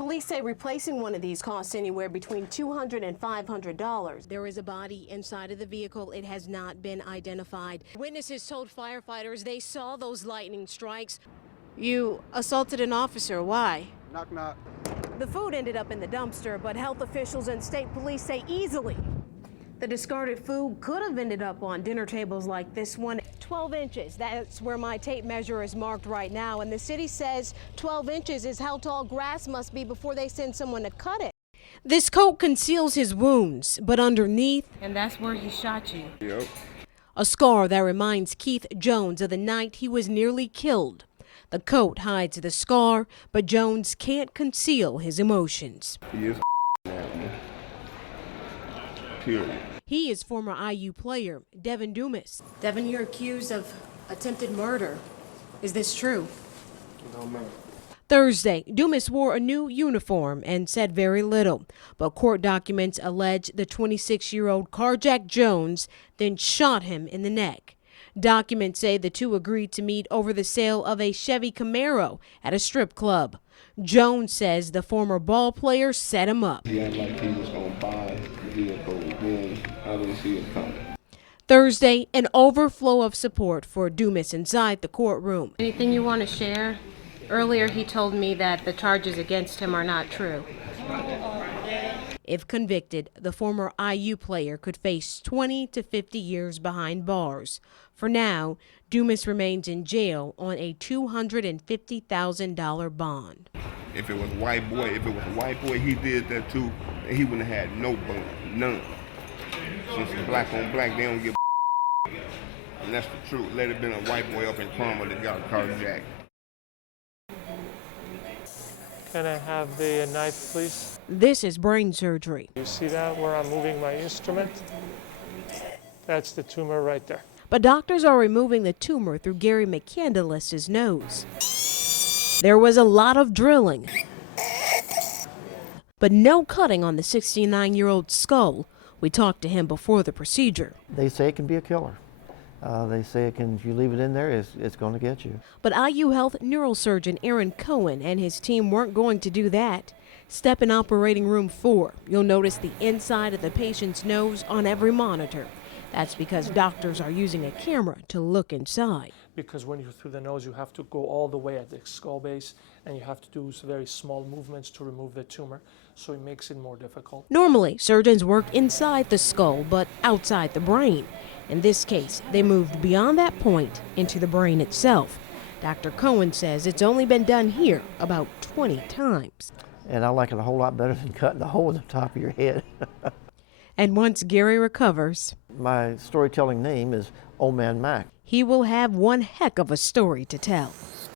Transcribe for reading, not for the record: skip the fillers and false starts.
Police say replacing one of these costs anywhere between $200 and $500. There is a body inside of the vehicle. It has not been identified. Witnesses told firefighters they saw those lightning strikes. You assaulted an officer. Why? Knock, knock. The food ended up in the dumpster, but health officials and state police say easily the discarded food could have ended up on dinner tables like this one. 12 inches, that's where my tape measure is marked right now, and the city says 12 inches is how tall grass must be before they send someone to cut it. This coat conceals his wounds, but underneath, and that's where he shot you. Yep. A scar that reminds Keith Jones of the night he was nearly killed. The coat hides the scar, but Jones can't conceal his emotions. He is at me. Period. He is former IU player Devin Dumas. Devin, you're accused of attempted murder. Is this true? No, ma'am. Thursday, Dumas wore a new uniform and said very little, but court documents allege the 26-year-old carjacked Jones, then shot him in the neck. Documents say the two agreed to meet over the sale of a Chevy Camaro at a strip club. Jones says the former ball player set him up. He acted like he was going to buy the vehicle, then I didn't see it coming. Thursday, an overflow of support for Dumas inside the courtroom. Anything you want to share? Earlier he told me that the charges against him are not true. If convicted, the former IU player could face 20 to 50 years behind bars. For now, Dumas remains in jail on a $250,000 bond. If it was a white boy, he did that too, and he wouldn't have had no bond, none. Since it's black on black, they don't give a and that's the truth. Let it been a white boy up in Cromwell that got a carjacked. Can I have the knife, please? This is brain surgery. You see that where I'm moving my instrument? That's the tumor right there. But doctors are removing the tumor through Gary McCandless's nose. There was a lot of drilling, but no cutting on the 69-year-old skull. We talked to him before the procedure. They say it can be a killer. They say if you leave it in there, it's going to get you. But IU Health neurosurgeon Aaron Cohen and his team weren't going to do that. Step in operating room 4. You'll notice the inside of the patient's nose on every monitor. That's because doctors are using a camera to look inside. Because when you're through the nose, you have to go all the way at the skull base, and you have to do very small movements to remove the tumor, so it makes it more difficult. Normally, surgeons work inside the skull, but outside the brain. In this case, they moved beyond that point into the brain itself. Dr. Cohen says it's only been done here about 20 times. And I like it a whole lot better than cutting a hole in the top of your head. And once Gary recovers, my storytelling name is Old Man Mac. He will have one heck of a story to tell.